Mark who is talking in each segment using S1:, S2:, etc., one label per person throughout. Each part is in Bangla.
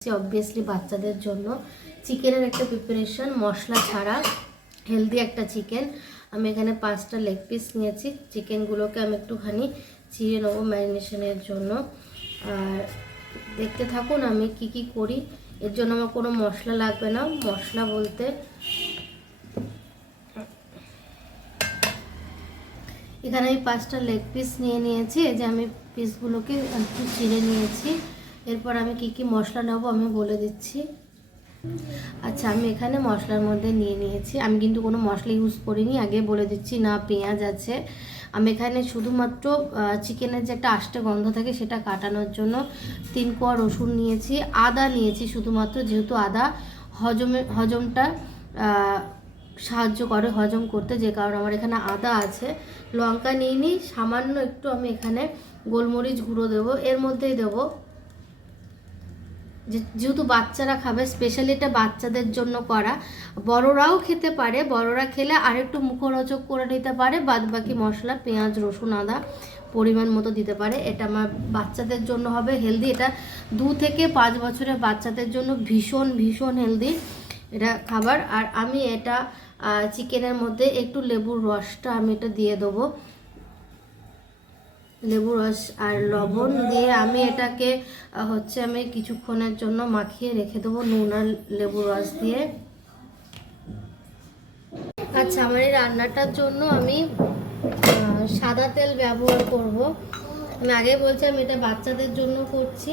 S1: অবভিয়াসলি বাচ্চাদের জন্য চিকেনের একটা প্রিপারেশন মশলা ছাড়া হেলদি একটা চিকেন আমি এখানে পাঁচটা লেগ পিস নিয়েছি। চিকেনগুলোকে আমি একটুখানি চিড়ে নেব ম্যারিনেশনের জন্য। আর দেখতে থাকুন আমি কি কি করি। এর জন্য আমার কোনো মশলা লাগবে না। মশলা বলতে এখানে আমি পাঁচটা লেগ পিস নিয়ে নিয়েছি। এই যে আমি পিসগুলোকে একটু চিড়ে নিয়েছি। এরপর আমি কি কি মশলা নেব আমি বলে দিচ্ছি। আচ্ছা আমি এখানে মশলার মধ্যে নিয়ে নিয়েছি। আমি কিন্তু কোনো মশলা ইউজ করিনি, আগে বলে দিচ্ছি, না, পেঁয়াজ আছে। আমি এখানে শুধুমাত্র চিকেনের যে একটা আষ্টে গন্ধ থাকে সেটা কাটানোর জন্য তিন কোয়া রসুন নিয়েছি। আদা নিয়েছি শুধুমাত্র, যেহেতু আদা হজমে, হজমটা সাহায্য করে হজম করতে, যে কারণে আমার এখানে আদা আছে। লঙ্কা নিয়ে নিই সামান্য একটু আমি এখানে গোলমরিচ গুঁড়ো দেবো। এর মধ্যেই দেবো যেহেতু বাচ্চারা খাবে স্পেশালি এটা বাচ্চাদের জন্য করা। বড়রাও খেতে পারে, বড়রা খেলে আরেকটু মুখরোচক করে নিতে পারে বাদ বাকি মশলা, পেঁয়াজ, রসুন, আদা পরিমাণ মতো দিতে পারে। এটা আমার বাচ্চাদের জন্য হবে হেলদি এটা দু থেকে পাঁচ বছরের বাচ্চাদের জন্য ভীষণ ভীষণ হেলদি এটা খাবার। আর আমি এটা চিকেনের মধ্যে একটু লেবুর রসটা আমি এটা দিয়ে দেবো। লেবু রস আর লবণ দিয়ে আমি এটাকে হচ্ছে আমি কিছুক্ষণের জন্য মাখিয়ে রেখে দেবো নুন আর লেবু রস দিয়ে। আচ্ছা আমার এই রান্নাটার জন্য আমি সাদা তেল ব্যবহার করব। আমি আগে বলছি আমি এটা বাচ্চাদের জন্য করছি।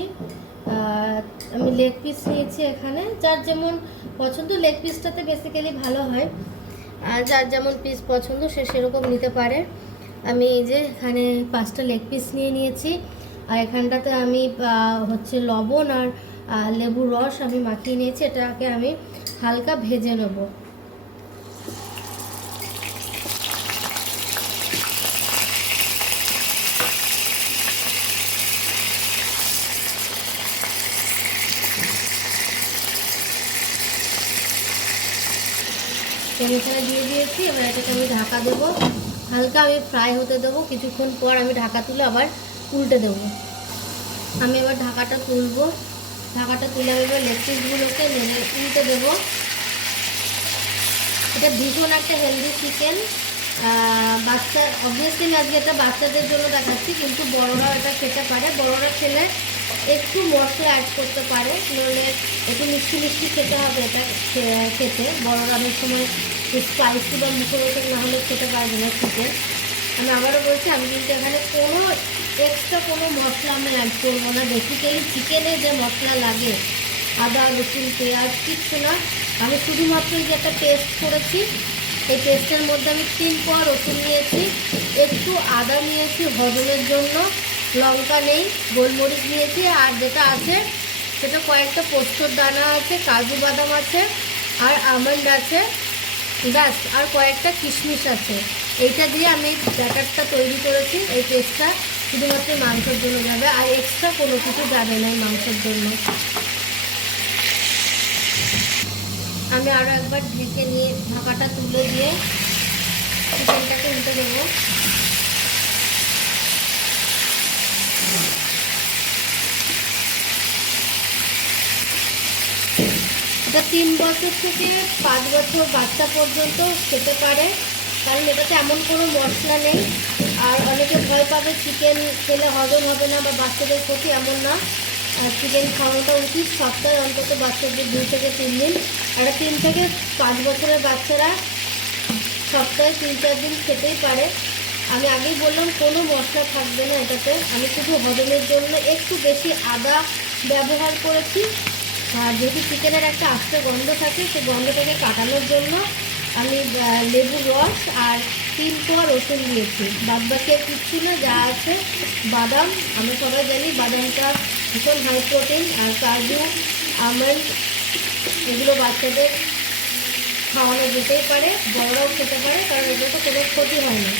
S1: আমি লেগ পিস নিয়েছি এখানে। যার যেমন পছন্দ লেগ পিসটাতে বেসিক্যালি ভালো হয়। আর যার যেমন পিস পছন্দ, সে সেরকম নিতে পারে। আমি এই যে এখানে পাঁচটা লেগ পিস নিয়ে নিয়েছি। আর এখানটাতে আমি হচ্ছে লবণ আর লেবুর রস আমি মাখিয়ে নিয়েছি। এটাকে আমি হালকা ভেজে নেব। এখানে দিয়ে দিয়েছি। এবার এটাকে আমি ঢাকা দেবো। হালকা আমি ফ্রাই হতে দেবো, কিছুক্ষণ পর আমি ঢাকা তুলে আবার উল্টে দেবো। আমি এবার ঢাকাটা তুলবো। ঢাকাটা তুলে আমি এবার লেগ পিসগুলোকে নেড়ে উল্টে দেবো। এটা ভীষণ একটা হেলদি চিকেন বাচ্চা অবভিয়াসলি আমি আজকে এটা বাচ্চাদের জন্য দেখাচ্ছি, কিন্তু বড়রাও এটা খেতে পারে। বড়রা খেলে একটু মশলা অ্যাড করতে পারে, নইলে একটু মিষ্টি মিষ্টি খেতে হবে এটা খেতে। বড়রা অনেক সময় স্পাইসি বা মুখরোচক না হলে খেতে পারবে না চিকেন আমি আবারও বলছি, আমি কিন্তু এখানে কোনো এক্সট্রা কোনো মশলা আমি অ্যাড করব না। বেসিক্যালি চিকেনে যে মশলা লাগে, আদা, রসুন, পেঁয়াজ, কিচ্ছু না। আমি শুধুমাত্র যে একটা পেস্ট করেছি, এই পেস্টের মধ্যে আমি তিন কোয়া রসুন নিয়েছি, একটু আদা নিয়েছি হজমের জন্য, লঙ্কা নেই, গোলমরিচ নিয়েছি, আর যেটা আছে, সেটা কয়েকটা পোস্তর দানা আছে, কাজু বাদাম আছে, আর আমন্ড আছে। ব্যাস, আর কয়েকটা কিশমিশ আছে। এইটা দিয়ে আমি ব্যাটারটা তৈরি করেছি। এই পেস্টটা শুধুমাত্র মাংসের জন্য যাবে, আর এক্সট্রা কোনো কিছু যাবে না মাংসের জন্য। আমি আরও একবার ঢেকে নিয়ে ঢাকাটা তুলে দিয়ে চিকেনটাকে দেবো এটা তিন বছর থেকে পাঁচ বছর বাচ্চা পর্যন্ত খেতে পারে। কারণ এটাতে এমন কোনো মশলা নেই। আর অনেকে ভয় পাবে চিকেন খেলে হজম হবে না বা বাচ্চাদের ক্ষতি এমন না। চিকেন খাওয়ানোটা উচিত সপ্তাহে অন্তত বাচ্চাদের দুই থেকে তিন দিন। আর তিন থেকে পাঁচ বছরের বাচ্চারা সপ্তাহে তিন চার দিন খেতেই পারে। আমি আগেই বললাম, কোনো মশলা থাকবে না এটাতে। আমি শুধু হজমের জন্য একটু বেশি আদা ব্যবহার করেছি। যেহেতু চিকেনের একটা আস্তে গন্ধ থাকে সেই গন্ধটাকে কাটানোর জন্য আমি লেবুর রস আর তিন কোয়া রসুন দিয়েছি। বাদ বাকি আর কিচ্ছু না, যা আছে, বাদাম, আমরা সবাই জানি বাদামটা ভীষণ হাই প্রোটিন আর কাজু, আমন্ড, এগুলো বাচ্চাদের খাওয়ানো যেতেই পারে, বড়রাও খেতে পারে, কারণ এগুলো তো কোনো ক্ষতি হয় না।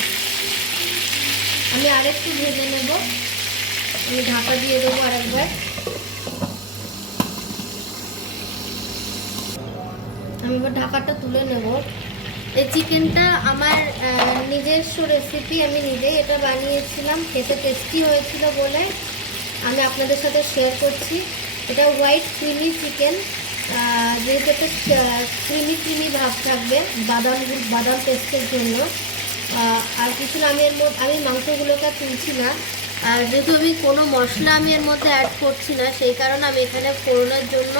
S1: আমি আরেকটু ভেজে নেব। আমি ঢাকা দিয়ে দেবো আরেকবার। আমি এবার ঢাকাটা তুলে নেব। এই চিকেনটা আমার নিজস্ব রেসিপি আমি নিজেই এটা বানিয়েছিলাম। খেতে টেস্টি হয়েছিল বলে আমি আপনাদের সাথে শেয়ার করছি। এটা হোয়াইট ক্রিমি চিকেন যেহেতু একটা ক্রিমি ক্রিমি ভাব থাকবে বাদাম বাদাম পেস্টের জন্য। আর কিছু আমি এর মধ্যে, আমি মাংসগুলোকে তুলছি না। আর যেহেতু আমি কোনো মশলা আমি এর মধ্যে অ্যাড করছি না, সেই কারণে আমি এখানে ফোড়নের জন্য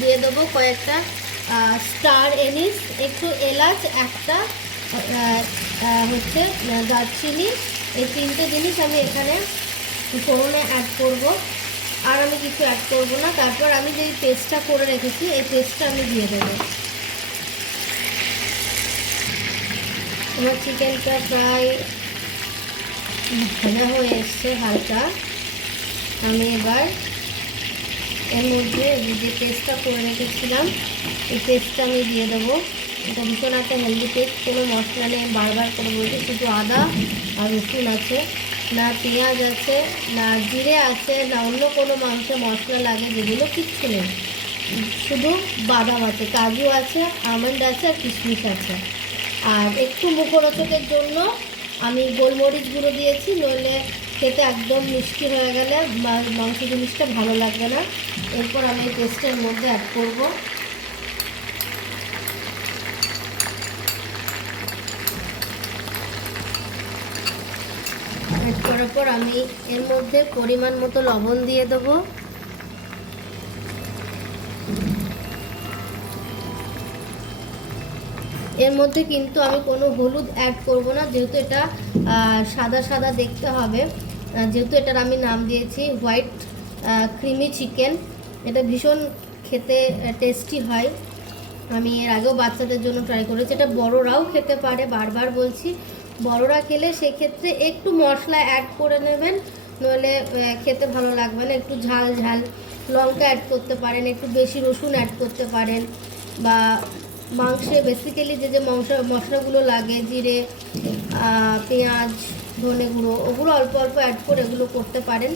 S1: দিয়ে দেবো কয়েকটা। স্টার এনিস একটু এলাচ, একটা হচ্ছে দারচিনি। এই তিনটে জিনিস আমি এখানে ফোড়নে অ্যাড করব। আর আমি কিছু অ্যাড করব না। তারপর আমি যে পেস্টটা করে রেখেছি, এই পেস্টটা আমি দিয়ে দেবো। আমার চিকেনটা প্রায় ভাজা হয়ে এসছে হালকা। আমি এবার এর মধ্যে যে পেস্টটা করে রেখেছিলাম, এই পেস্টটা আমি দিয়ে দেবো। এটা ভীষণ একটা হেলদি পেস্ট কোনো মশলা নেই, বারবার করে বলছি, শুধু আদা আর রসুন আছে, না পেঁয়াজ আছে, না জিরে আছে, না অন্য কোনো মাংসে মশলা লাগে যেগুলো কিচ্ছু নেই। শুধু বাদাম আছে, কাজু আছে আমন্ড আছে আর কিশমিশ আছে। আর একটু মুখরোচকের জন্য আমি গোলমরিচ গুঁড়ো দিয়েছি, নইলে খেতে একদম মিষ্টি হয়ে গেলে মাংস জিনিসটা ভালো লাগবে না। এরপর আমি পেস্টের মধ্যে অ্যাড করব। অ্যাড করার পর আমি এর মধ্যে পরিমাণ মতো লবণ দিয়ে দেবো। এর মধ্যে কিন্তু আমি কোনো হলুদ অ্যাড করব না, যেহেতু এটা সাদা সাদা দেখতে হবে। যেহেতু এটার আমি নাম দিয়েছি, হোয়াইট ক্রিমি চিকেন। এটা ভীষণ খেতে টেস্টি হয়। আমি এর আগেও বাচ্চাদের জন্য ট্রাই করেছি। এটা বড়রাও খেতে পারে, বারবার বলছি। বড়রা খেলে সেক্ষেত্রে একটু মশলা অ্যাড করে নেবেন, নইলে খেতে ভালো লাগবে না। একটু ঝাল ঝাল লঙ্কা অ্যাড করতে পারেন, একটু বেশি রসুন অ্যাড করতে পারেন। বা মাংসে বেসিক্যালি যে যে মাংস, মশলাগুলো লাগে, জিরে পেঁয়াজ, ধনে গুঁড়ো, ওগুলো অল্প অল্প অ্যাড করে এগুলো করতে পারেন।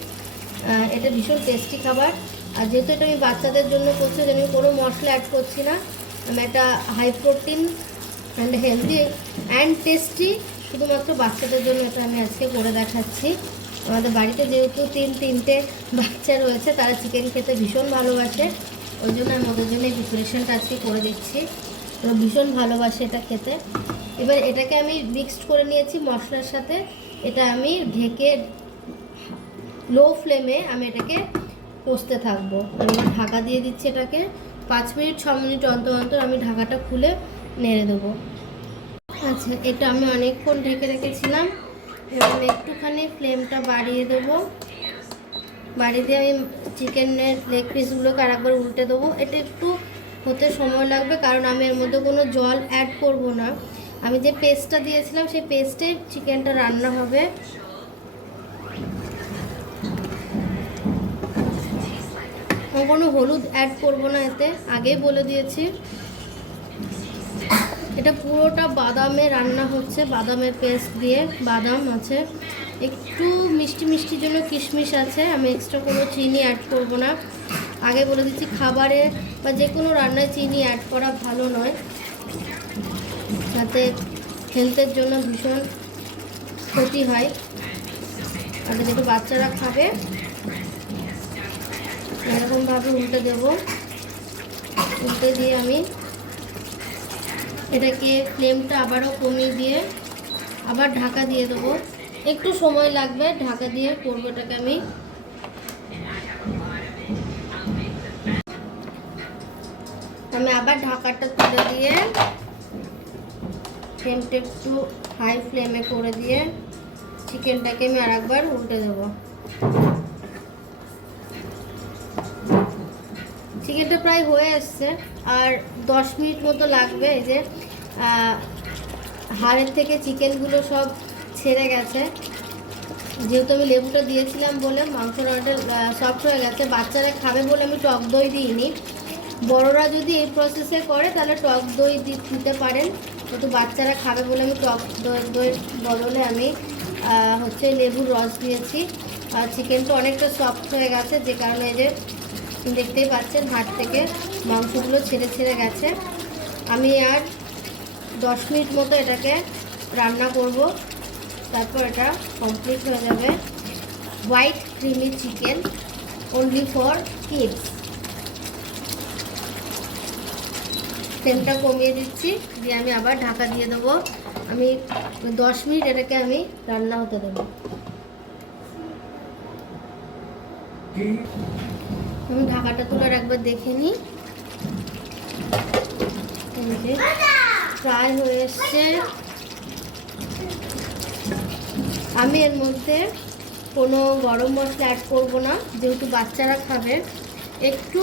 S1: এটা ভীষণ টেস্টি খাবার। আর যেহেতু এটা আমি বাচ্চাদের জন্য করছি আমি কোনো মশলা অ্যাড করছি না। আমি একটা high protein and healthy and tasty শুধুমাত্র বাচ্চাদের জন্য এটা আমি আজকে করে দেখাচ্ছি। আমাদের বাড়িতে যেহেতু তিন, তিনটে বাচ্চা রয়েছে, তারা চিকেন খেতে ভীষণ ভালোবাসে। ওই জন্য আমি ওদের জন্য এই প্রিপারেশনটা আজকে করে দিচ্ছি। তো ভীষণ ভালোবাসে এটা খেতে। এবার এটাকে আমি মিক্সড করে নিয়েছি মশলার সাথে। এটা আমি ঢেকে লো ফ্লেমে আমি এটাকে কষতে থাকব। আমি এবার ঢাকা দিয়ে দিচ্ছি এটাকে। পাঁচ মিনিট, ছ মিনিট অন্তর অন্তর আমি ঢাকাটা খুলে নেড়ে দেবো। আচ্ছা এটা আমি অনেকক্ষণ ঢেকে রেখেছিলাম। এবার একটুখানি ফ্লেমটা বাড়িয়ে দেবো। বাড়ি দিয়ে আমি চিকেনের লেগ পিসগুলোকে আরেকবার উল্টে দেবো। এটা একটু হতে সময় লাগবে কারণ আমি এর মধ্যে কোনো জল অ্যাড করব না। আমি যে পেস্টটা দিয়েছিলাম, সেই পেস্টে চিকেনটা রান্না হবে। কোনো হলুদ অ্যাড করব না এতে। আগেই বলে দিয়েছি। এটা পুরোটা বাদামে রান্না হচ্ছে, বাদামের পেস্ট দিয়ে। বাদাম আছে। একটু মিষ্টি মিষ্টির জন্য কিশমিশ আছে, আমি এক্সট্রা কোনো চিনি অ্যাড করব না। আগে বলে দিচ্ছি, খাবারে বা যে কোনো রান্নায় চিনি অ্যাড করা ভালো নয়। যাতে হেলথের জন্য ভীষণ ক্ষতি হয়। আর যেহেতু বাচ্চারা খাবে এরকমভাবে উল্টে দেবো। উল্টে দিয়ে আমি এটাকে ফ্লেমটা আবারও কমিয়ে দিয়ে আবার ঢাকা দিয়ে দেবো। একটু সময় লাগবে, ঢাকা দিয়ে করব এটাকে আমি। আমি আবার ঢাকাটা তুলে দিয়ে ফ্লেমটা একটু হাই ফ্লেমে করে দিয়ে চিকেনটাকে আমি আর একবার উল্টে দেবো। প্রায় হয়ে এসছে। আর দশ মিনিট মতো লাগবে এই যে হাড়ের থেকে চিকেনগুলো সব ছেড়ে গেছে। যেহেতু আমি লেবুটা দিয়েছিলাম বলে মাংস অনেকটা সফট হয়ে গেছে, বাচ্চারা খাবে বলে আমি টক দই দিইনি। বড়রা যদি এই প্রসেসে করে, তাহলে টক দই দিতে পারেন। কিন্তু বাচ্চারা খাবে বলে আমি টক দই দইয়ের বদলে আমি হচ্ছে লেবুর রস দিয়েছি। আর চিকেনটা অনেকটা সফট হয়ে গেছে, যে কারণে যে দেখতেই পাচ্ছেন হাট থেকে মাংসগুলো ছেড়ে ছেড়ে গেছে। আমি আর দশ মিনিট মতো এটাকে রান্না করব। তারপর এটা কমপ্লিট হয়ে যাবে। White creamy chicken only for kids ফ্লেমটা কমিয়ে দিচ্ছি, দিয়ে আমি আবার ঢাকা দিয়ে দেবো। আমি দশ মিনিট এটাকে আমি রান্না হতে দেবো। আমি ঢাকাটা তুলে একবার দেখে নিই। ফ্রাই হয়ে এসছে। আমি এর মধ্যে কোনো গরম মশলা অ্যাড করব না, যেহেতু বাচ্চারা খাবে। একটু,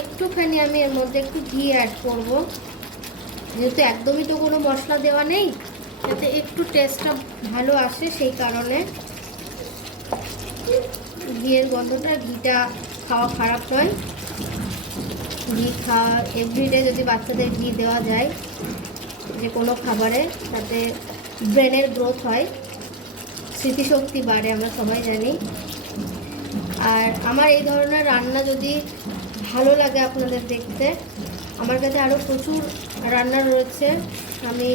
S1: একটুখানি আমি এর মধ্যে একটু ঘি অ্যাড করব। যেহেতু একদমই তো কোনো মশলা দেওয়া নেই, যাতে একটু টেস্টটা ভালো আসে সেই কারণে। ঘিয়ের গন্ধটা, ঘিটা খাওয়া খারাপ নয় ঘি খাওয়া এভরিডে যদি বাচ্চাদের ঘি দেওয়া যায়, যে কোনো খাবারে, তাতে ব্রেনের গ্রোথ হয়। স্মৃতিশক্তি বাড়ে, আমরা সবাই জানি। আর আমার এই ধরনের রান্না যদি ভালো লাগে আপনাদের দেখতে, আমার কাছে আরও প্রচুর রান্না রয়েছে। আমি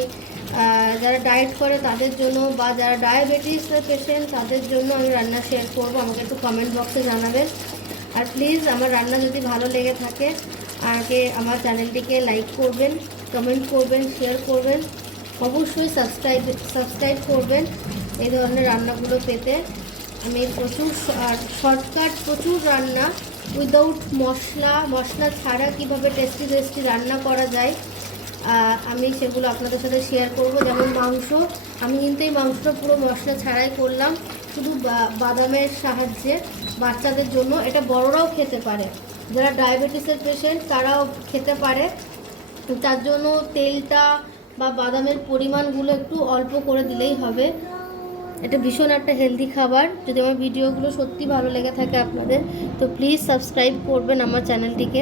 S1: যারা ডায়েট করে তাদের জন্য বা যারা ডায়াবেটিসের পেশেন্ট তাদের জন্য আমি রান্না শেয়ার করব। আমাকে একটু কমেন্ট বক্সে জানাবেন। আর প্লিজ আমার রান্না যদি ভালো লেগে থাকে, আগে আমার চ্যানেলটিকে লাইক করবেন কমেন্ট করবেন শেয়ার করবেন, অবশ্যই সাবস্ক্রাইব সাবস্ক্রাইব করবেন এই ধরনের রান্নাগুলো পেতে। আমি প্রচুর আর শর্টকাট প্রচুর রান্না উইদাউট মশলা মশলা ছাড়া কীভাবে টেস্টি টেস্টি রান্না করা যায় আমি সেগুলো আপনাদের সাথে শেয়ার করব। যেমন মাংস, আমি কিন্তু এই মাংসটা পুরো মশলা ছাড়াই করলাম। শুধু বাদামের সাহায্যে বাচ্চাদের জন্য, এটা বড়রাও খেতে পারে। যারা ডায়াবেটিসের পেশেন্ট তারাও খেতে পারে। তার জন্য তেলটা বা বাদামের পরিমাণগুলো একটু অল্প করে দিলেই হবে। এটা ভীষণ একটা হেলদি খাবার। যদি আমার ভিডিওগুলো সত্যি ভালো লেগে থাকে আপনাদের, তো প্লিজ সাবস্ক্রাইব করবেন আমার চ্যানেলটিকে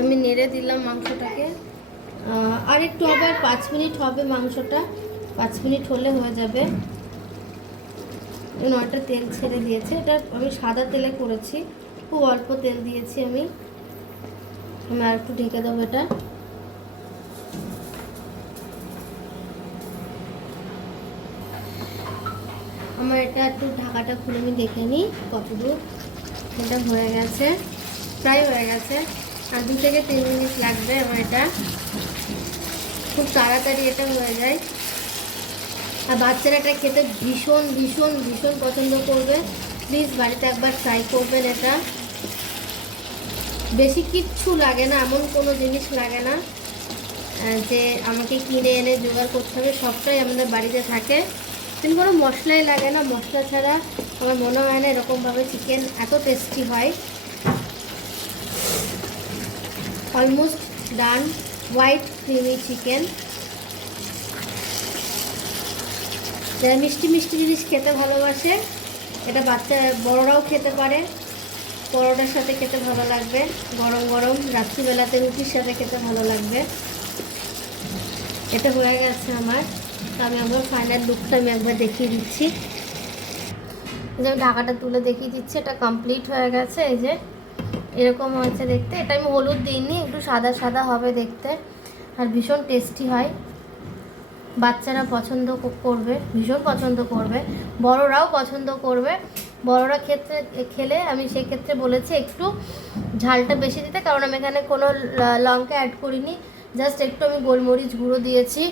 S1: আমি নেড়ে দিলাম মাংসটাকে। আর একটু আবার পাঁচ মিনিট হবে মাংসটা। পাঁচ মিনিট হলে হয়ে যাবে। নয়টা তেল ছেড়ে দিয়েছে। এটা আমি সাদা তেলে করেছি। খুব অল্প তেল দিয়েছি আমি। আমি আর একটু ঢেকে দেবো এটা। আমার এটা একটু ঢাকাটা খুলে আমি দেখে নিই কতদূর। এটা হয়ে গেছে। প্রায় হয়ে গেছে। আর দু থেকে তিন মিনিট লাগবে আমার এটা। খুব তাড়াতাড়ি এটা হয়ে যায়। আর বাচ্চারা এটা খেতে ভীষণ ভীষণ ভীষণ পছন্দ করবে। প্লিজ বাড়িতে একবার ট্রাই করবেন এটা। বেশি কিচ্ছু লাগে না, এমন কোনো জিনিস লাগে না যে আমাকে কিনে এনে জোগাড় করতে হবে, সবটাই আমাদের বাড়িতে থাকে। কিন্তু কোনো মশলাই লাগে না, মশলা ছাড়া আমার মনে হয় না এরকমভাবে চিকেন এত টেস্টি হয়। Almost done white creamy chicken যারা মিষ্টি মিষ্টি জিনিস খেতে ভালোবাসে, এটা বাচ্চা, বড়রাও খেতে পারে। পরোটার সাথে খেতে ভালো লাগবে। গরম গরম রাত্রিবেলাতে রুটির সাথে খেতে ভালো লাগবে। এটা হয়ে গেছে আমার। তো আমি আমার ফাইনাল লুকটা আমি একবার দেখিয়ে দিচ্ছি। আমি ঢাকাটা তুলে দেখিয়ে দিচ্ছি, এটা কমপ্লিট হয়ে গেছে। এই যে এরকম হয়েছে দেখতে। এটা আমি হলুদ দিইনি, একটু সাদা সাদা হবে দেখতে। আর ভীষণ টেস্টি হয়। বাচ্চারা পছন্দ করবে, ভীষণ পছন্দ করবে, বড়রাও পছন্দ করবে। বড়রা ক্ষেত্রে, খেলে আমি সেক্ষেত্রে বলেছি একটু ঝালটা বেশি দিতে, কারণ আমি এখানে কোনো লঙ্কা অ্যাড করিনি। জাস্ট একটু আমি গোলমরিচ গুঁড়ো দিয়েছি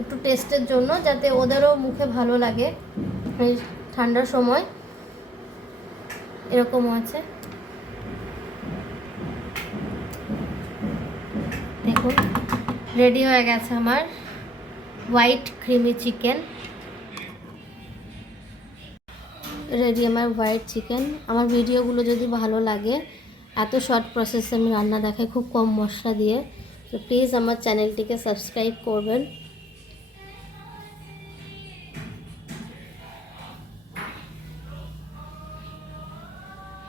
S1: একটু টেস্টের জন্য, যাতে ওদেরও মুখে ভালো লাগে। এই ঠান্ডার সময়। এরকম আছে। দেখুন রেডি হয়ে গেছে আমার। White creamy chicken. রেডি আমার হোয়াইট চিকেন। আমার ভিডিওগুলো যদি ভালো লাগে, এত শর্ট প্রসেসে আমি রান্না দেখাই, খুব কম মশলা দিয়ে। তো প্লিজ আমার চ্যানেলটিকে সাবস্ক্রাইব করবেন।